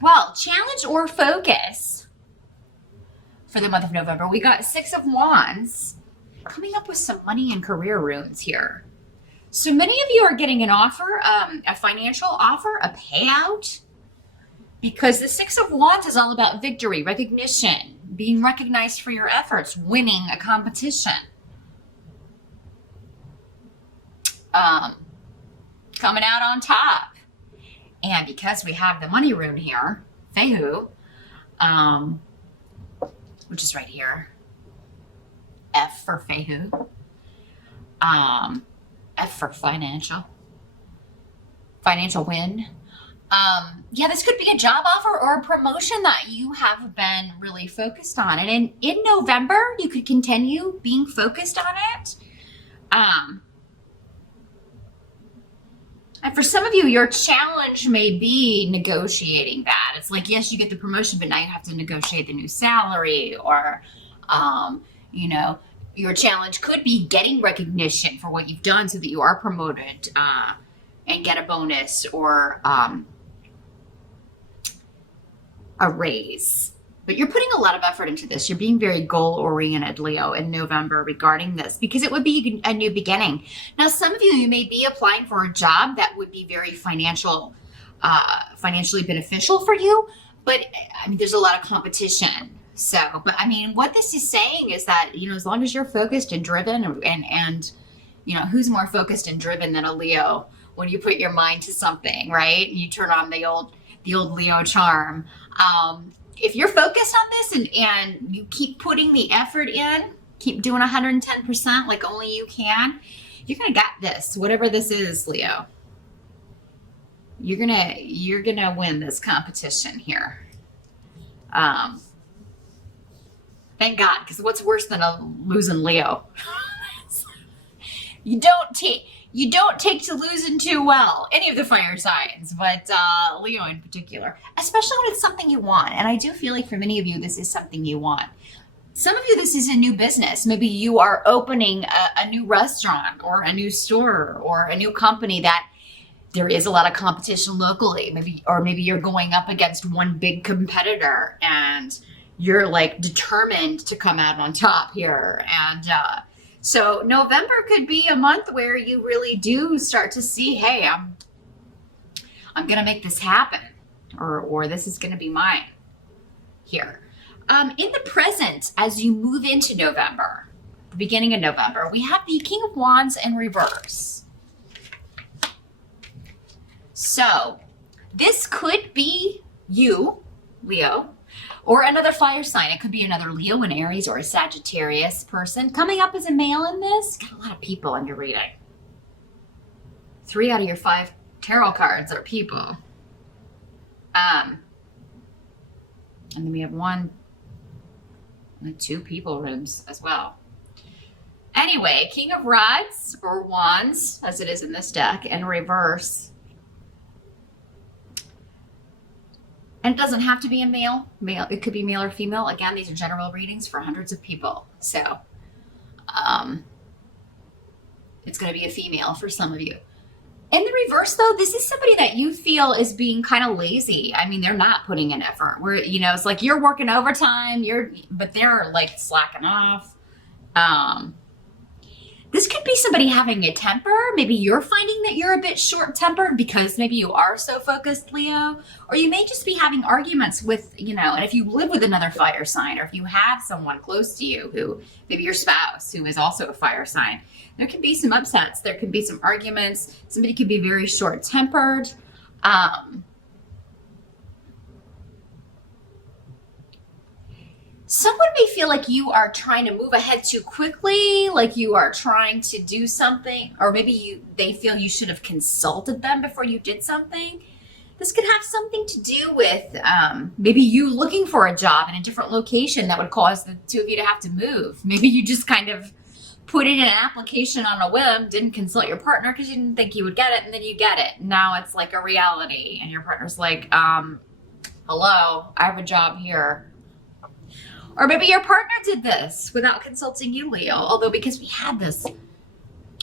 Well, challenge or focus for the month of November. We got Six of Wands coming up with some money and career runes here. So many of you are getting an offer, a financial offer, a payout, because the Six of Wands is all about victory, recognition, being recognized for your efforts, winning a competition. Coming out on top. And because we have the money rune here, Fehu, which is right here, F for Fehu, F for financial win. Yeah, this could be a job offer or a promotion that you have been really focused on. And in November, you could continue being focused on it. And for some of you, your challenge may be negotiating that. It's like, yes, you get the promotion, but now you have to negotiate the new salary, or, your challenge could be getting recognition for what you've done so that you are promoted and get a bonus or a raise. But you're putting a lot of effort into this. You're being very goal-oriented, Leo, in November regarding this, because it would be a new beginning. Now, some of you may be applying for a job that would be very financially beneficial for you, but I mean, there's a lot of competition. So, but I mean, what this is saying is that, as long as you're focused and driven and who's more focused and driven than a Leo when you put your mind to something, right? You turn on the old Leo charm. If you're focused on this and you keep putting the effort in, keep doing 110% like only you can, you're gonna get this, whatever this is, Leo. You're gonna win this competition here. Thank God, because what's worse than a losing Leo? You don't take to losing too well, any of the fire signs, but Leo in particular, especially when it's something you want. And I do feel like for many of you, this is something you want. Some of you, this is a new business. Maybe you are opening a new restaurant or a new store or a new company that there is a lot of competition locally. Maybe you're going up against one big competitor and you're like determined to come out on top here. And so November could be a month where you really do start to see, hey, I'm going to make this happen, or this is going to be mine here. In the present, as you move into November, the beginning of November, we have the King of Wands in reverse. So this could be you, Leo, or another fire sign. It could be another Leo, an Aries, or a Sagittarius person. Coming up as a male in this, got a lot of people in your reading. 3 out of your 5 tarot cards are people. And then we have 2 people rooms as well. Anyway, King of Rods, or Wands, as it is in this deck, in reverse. And it doesn't have to be a male. It could be male or female. Again, these are general readings for hundreds of people. So it's going to be a female for some of you. In the reverse, though, this is somebody that you feel is being kind of lazy. I mean, they're not putting in effort. It's like you're working overtime, but they're like slacking off. This could be somebody having a temper. Maybe you're finding that you're a bit short-tempered because maybe you are so focused, Leo. Or you may just be having arguments with, and if you live with another fire sign, or if you have someone close to you who, maybe your spouse, who is also a fire sign, there can be some upsets. There can be some arguments. Somebody could be very short-tempered. Someone may feel like you are trying to move ahead too quickly, like you are trying to do something, or maybe they feel you should have consulted them before you did something. This could have something to do with maybe you looking for a job in a different location that would cause the two of you to have to move. Maybe you just kind of put in an application on a whim, didn't consult your partner because you didn't think you would get it, and then you get it. Now it's like a reality, and your partner's like, hello, I have a job here. Or maybe your partner did this without consulting you, Leo. Although because we had this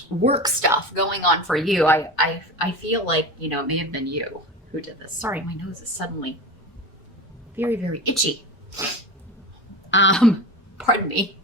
work stuff going on for you, I feel like, it may have been you who did this. Sorry, my nose is suddenly very, very itchy. Pardon me.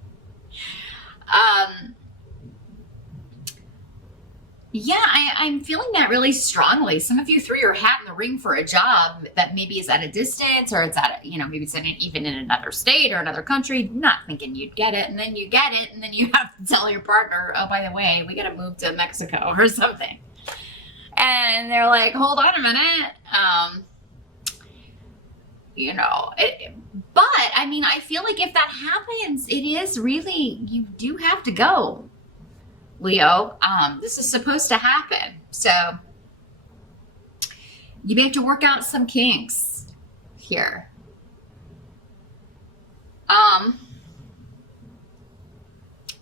Yeah, I'm feeling that really strongly. Some of you threw your hat in the ring for a job that maybe is at a distance, or it's at, maybe it's even in another state or another country, not thinking you'd get it. And then you get it, and then you have to tell your partner, oh, by the way, we got to move to Mexico or something. And they're like, hold on a minute. But I mean, I feel like if that happens, it is really, you do have to go, Leo. This is supposed to happen. So you may have to work out some kinks here. But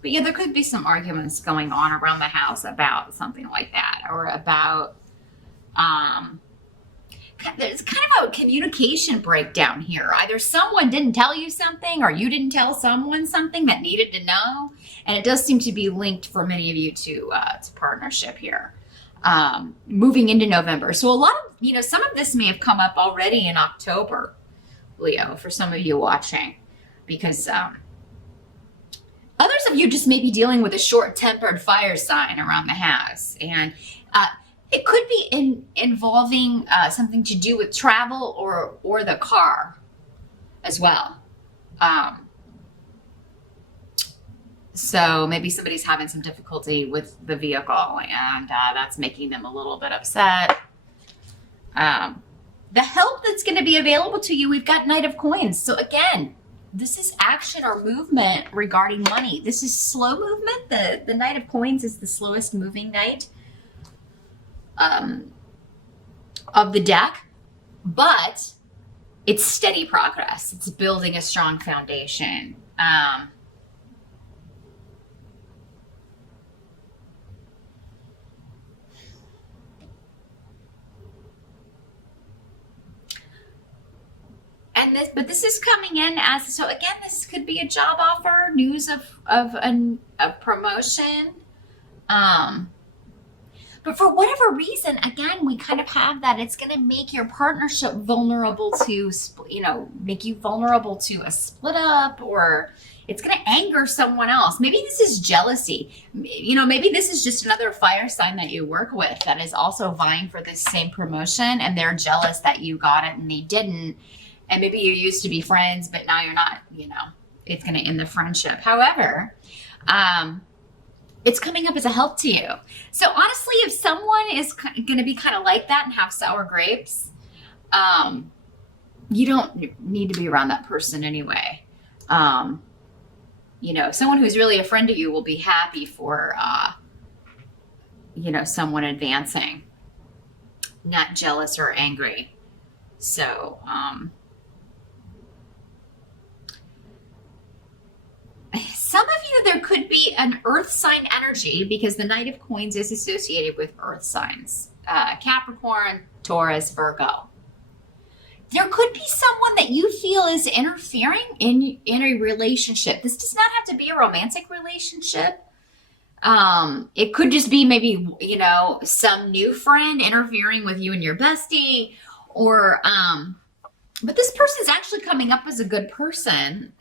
yeah, there could be some arguments going on around the house about something like that, or about, there's kind of a communication breakdown here. Either someone didn't tell you something, or you didn't tell someone something that needed to know. And it does seem to be linked for many of you to partnership here, moving into November. So a lot of, some of this may have come up already in October, Leo, for some of you watching, because others of you just may be dealing with a short-tempered fire sign around the house. And it could be involving something to do with travel or the car as well. So maybe somebody's having some difficulty with the vehicle, and that's making them a little bit upset. The help that's going to be available to you, we've got Knight of Coins. So again, this is action or movement regarding money. This is slow movement. The Knight of Coins is the slowest moving knight of the deck, but it's steady progress. It's building a strong foundation. But this is coming in as, so again, this could be a job offer, news of a promotion. But for whatever reason, again, we kind of have that it's going to make your partnership vulnerable to, make you vulnerable to a split up, or it's going to anger someone else. Maybe this is jealousy. Maybe this is just another fire sign that you work with that is also vying for this same promotion, and they're jealous that you got it and they didn't. And maybe you used to be friends, but now you're not, it's going to end the friendship. However, it's coming up as a help to you. So honestly, if someone is going to be kind of like that and have sour grapes, you don't need to be around that person anyway. Someone who's really a friend to you will be happy for, someone advancing, not jealous or angry. So, some of you, there could be an earth sign energy, because the Knight of Coins is associated with earth signs. Capricorn, Taurus, Virgo. There could be someone that you feel is interfering in a relationship. This does not have to be a romantic relationship. It could just be maybe, some new friend interfering with you and your bestie, or, but this person's actually coming up as a good person.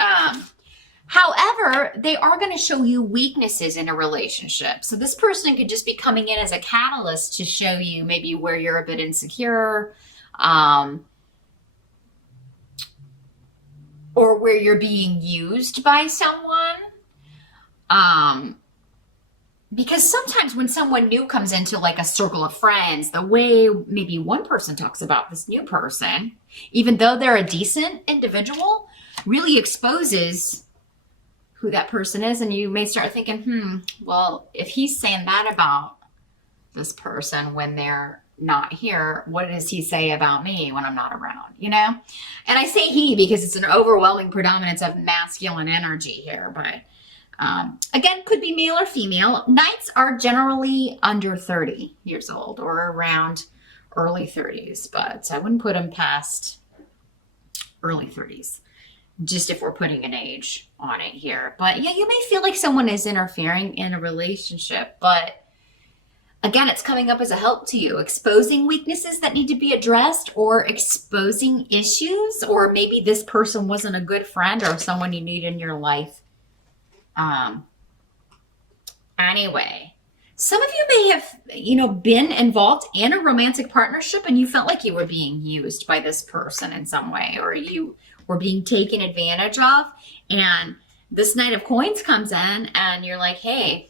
However, they are going to show you weaknesses in a relationship. So this person could just be coming in as a catalyst to show you maybe where you're a bit insecure, or where you're being used by someone. Because sometimes when someone new comes into like a circle of friends, the way maybe one person talks about this new person, even though they're a decent individual, really exposes who that person is. And you may start thinking, well, if he's saying that about this person when they're not here, what does he say about me when I'm not around, And I say he because it's an overwhelming predominance of masculine energy here, but again, could be male or female. Knights are generally under 30 years old or around early 30s, but I wouldn't put them past early 30s. Just if we're putting an age on it here. But yeah, you may feel like someone is interfering in a relationship. But Again, it's coming up as a help to you, exposing weaknesses that need to be addressed or exposing issues, or maybe this person wasn't a good friend or someone you need in your life. Anyway, some of you may have, been involved in a romantic partnership and you felt like you were being used by this person in some way, or you were being taken advantage of. And this Knight of Coins comes in and you're like, hey,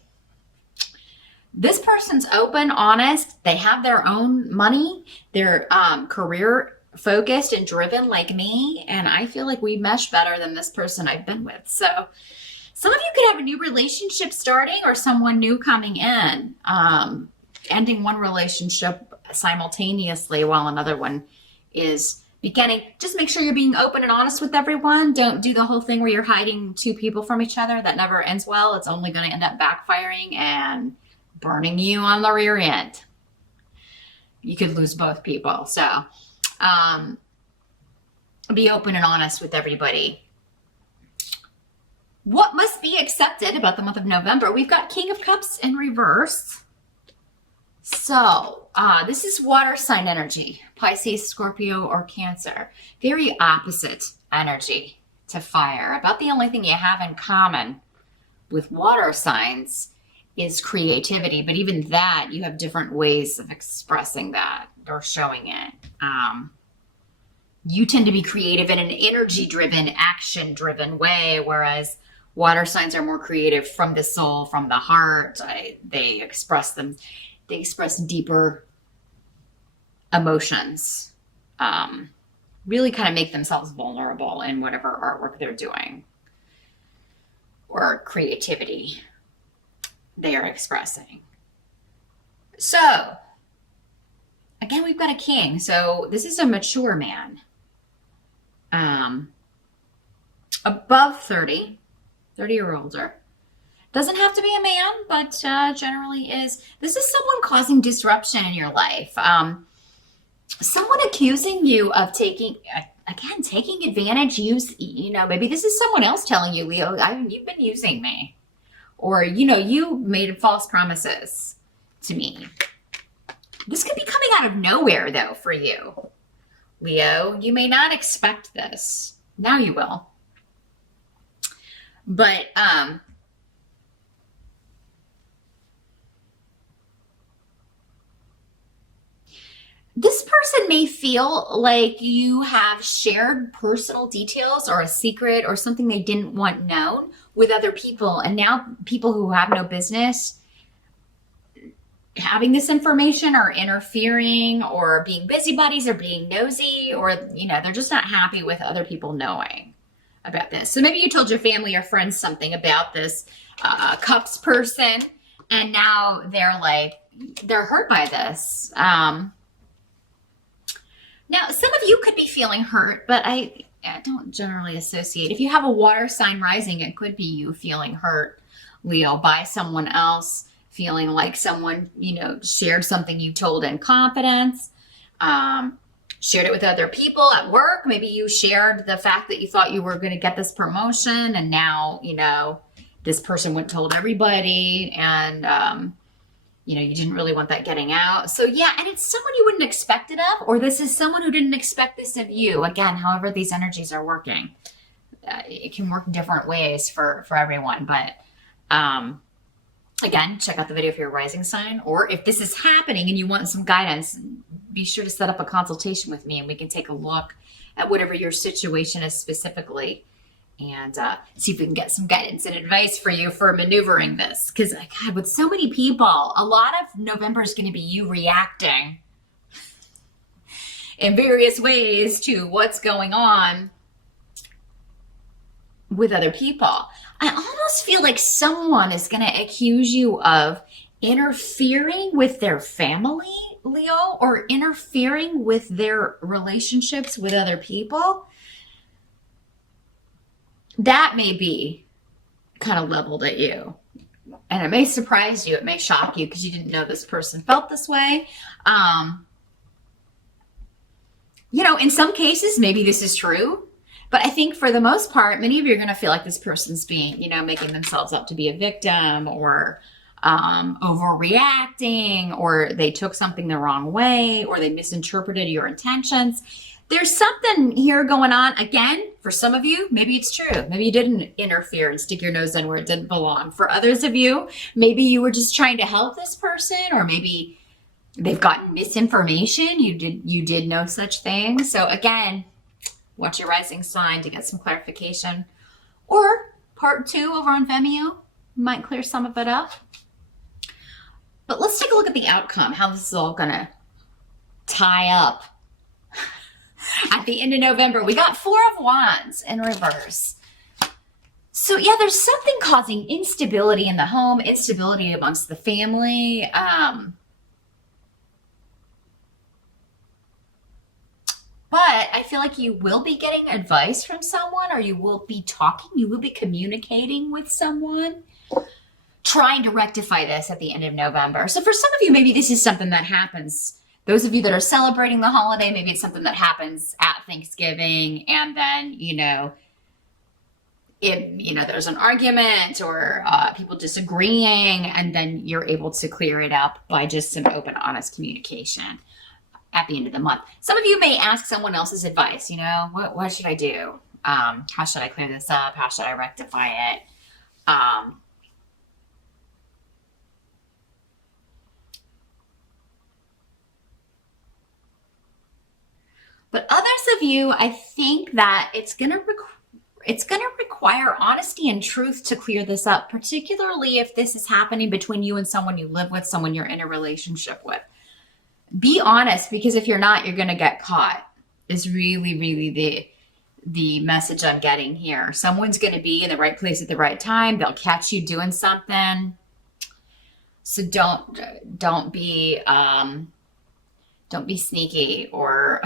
this person's open, honest. They have their own money. They're career focused and driven like me. And I feel like we mesh better than this person I've been with. So some of you could have a new relationship starting or someone new coming in, ending one relationship simultaneously while another one is beginning. Just make sure you're being open and honest with everyone. Don't do the whole thing where you're hiding two people from each other. That never ends well. It's only going to end up backfiring and burning you on the rear end. You could lose both people. So be open and honest with everybody. What must be accepted about the month of November? We've got King of Cups in reverse. So this is water sign energy, Pisces, Scorpio, or Cancer. Very opposite energy to fire. About the only thing you have in common with water signs is creativity. But even that, you have different ways of expressing that or showing it. You tend to be creative in an energy-driven, action-driven way, whereas water signs are more creative from the soul, from the heart. They express deeper emotions, really kind of make themselves vulnerable in whatever artwork they're doing or creativity they are expressing. So again, we've got a king. So this is a mature man, above 30 or older. Doesn't have to be a man, but generally is. This is someone causing disruption in your life. Someone accusing you of taking advantage. Maybe this is someone else telling you, Leo, you've been using me. Or, you made false promises to me. This could be coming out of nowhere, though, for you, Leo. You may not expect this. Now you will. But, this person may feel like you have shared personal details or a secret or something they didn't want known with other people. And now people who have no business having this information are interfering or being busybodies or being nosy, or, they're just not happy with other people knowing about this. So maybe you told your family or friends something about this Cups person, and now they're hurt by this. Now, some of you could be feeling hurt, but I don't generally associate. If you have a water sign rising, it could be you feeling hurt, Leo, by someone else, feeling like someone, shared something you told in confidence, shared it with other people at work. Maybe you shared the fact that you thought you were going to get this promotion, and now, this person went and told everybody, and you didn't really want that getting out. So yeah, and it's someone you wouldn't expect it of, or this is someone who didn't expect this of you. Again, however these energies are working, it can work different ways for everyone. But again, check out the video for your rising sign, or if this is happening and you want some guidance, be sure to set up a consultation with me and we can take a look at whatever your situation is specifically, and see if we can get some guidance and advice for you for maneuvering this. Because, God, with so many people, a lot of November is going to be you reacting in various ways to what's going on with other people. I almost feel like someone is going to accuse you of interfering with their family, Leo, or interfering with their relationships with other people. That may be kind of leveled at you, and it may surprise you. It may shock you because you didn't know this person felt this way. In some cases, maybe this is true, but I think for the most part, many of you are going to feel like this person's being, making themselves up to be a victim, or overreacting, or they took something the wrong way, or they misinterpreted your intentions. There's something here going on. Again, for some of you, maybe it's true. Maybe you didn't interfere and stick your nose in where it didn't belong. For others of you, maybe you were just trying to help this person, or maybe they've gotten misinformation. You did no such thing. So again, watch your rising sign to get some clarification. Or part 2 over on Vimeo might clear some of it up. But let's take a look at the outcome, how this is all gonna tie up. At the end of November, we got 4 of Wands in reverse. So yeah, there's something causing instability in the home, instability amongst the family. But I feel like you will be getting advice from someone, or you will be talking, you will be communicating with someone, trying to rectify this at the end of November. So for some of you, maybe this is something that happens. Those of you that are celebrating the holiday, maybe it's something that happens at Thanksgiving, and then, there's an argument, or people disagreeing, and then you're able to clear it up by just some open, honest communication at the end of the month. Some of you may ask someone else's advice, what should I do? How should I clear this up? How should I rectify it? But others of you, I think that it's going to require honesty and truth to clear this up, particularly if this is happening between you and someone you live with, someone you're in a relationship with. Be honest, because if you're not, you're going to get caught, is really, really the message I'm getting here. Someone's going to be in the right place at the right time. They'll catch you doing something. So don't be sneaky, or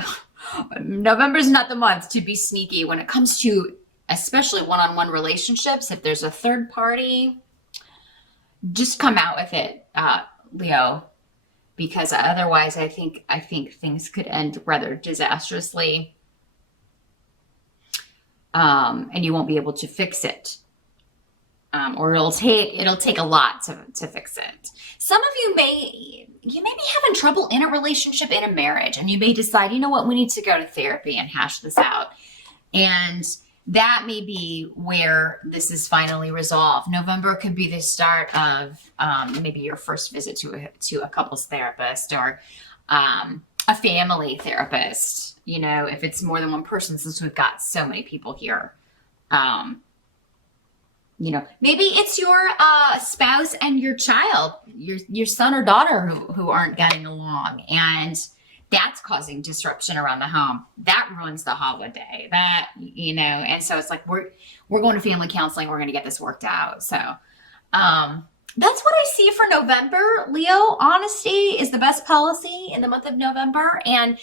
November's not the month to be sneaky when it comes to especially one-on-one relationships. If there's a third party, just come out with it, Leo, because otherwise I think things could end rather disastrously, and you won't be able to fix it, or it'll take a lot to fix it. Some of you may be having trouble in a relationship, in a marriage, and you may decide, you know what, we need to go to therapy and hash this out. And that may be where this is finally resolved. November could be the start of maybe your first visit to a couples therapist, or a family therapist, if it's more than one person, since we've got so many people here. Maybe it's your spouse and your child, your son or daughter who aren't getting along, and that's causing disruption around the home. That ruins the holiday. And so it's like we're going to family counseling. We're going to get this worked out. So that's what I see for November, Leo. Honesty is the best policy in the month of November, and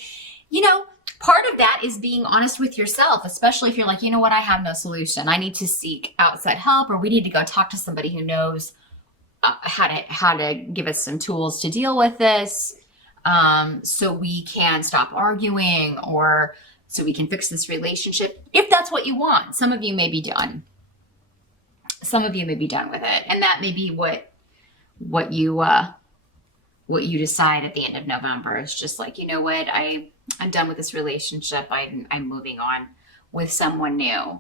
part of that is being honest with yourself, especially if you're like, I have no solution. I need to seek outside help, or we need to go talk to somebody who knows how to give us some tools to deal with this, so we can stop arguing, or so we can fix this relationship, if that's what you want. Some of you may be done. Some of you may be done with it, and that may be what you decide at the end of November. It's just like, I'm done with this relationship. I'm moving on with someone new.